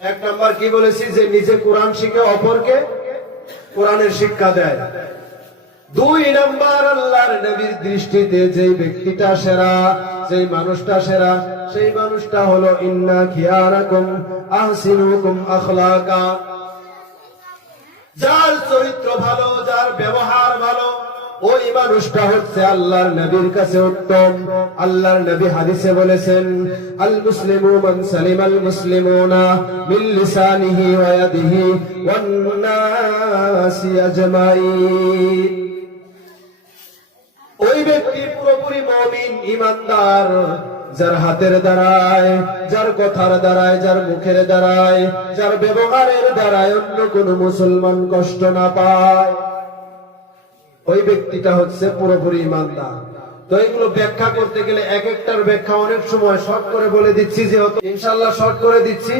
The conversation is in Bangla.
এক নাম্বার কি বলেছি, যে নিজে কোরআন শিখে অপরকে কোরআনের শিক্ষা দেয়। দুই নাম্বার, আল্লাহর নবীর দৃষ্টিতে যেই ব্যক্তিটা সেরা, যেই মানুষটা সেরা, সেই মানুষটা হলো ইন্না খিয়ারাকুম আহসিনুকুম আখলাকা। যার চরিত্র ভালো, যার ব্যবহার ভালো, ওই মানুষটা হচ্ছে আল্লাহর নবীর কাছে উত্তম। আল্লাহর নবী হাদিসে বলেছেন, আল মুসলিমু মান সালিমাল মুসলিমুনা মিন লিসানিহি ওয়া ইয়াদিহি ওয়ান নাসি আজমাইন। ওই ব্যক্তি পুরোপুরি মুমিন, ঈমানদার, যার হাতের দ্বারায়, যার কথার দ্বারায়, যার মুখের দ্বারায়, যার ব্যবহারের দ্বারায় অন্য কোন মুসলমান কষ্ট না পায়, ওই ব্যক্তিটা হচ্ছে পুরোপুরি ঈমানদার। তো এগুলো ব্যাখ্যা করতে গেলে এক একটার ব্যাখ্যা অনেক সময় শর্ট করে বলে দিচ্ছি, যেহেতু ইনশাআল্লাহ শর্ট করে দিচ্ছি।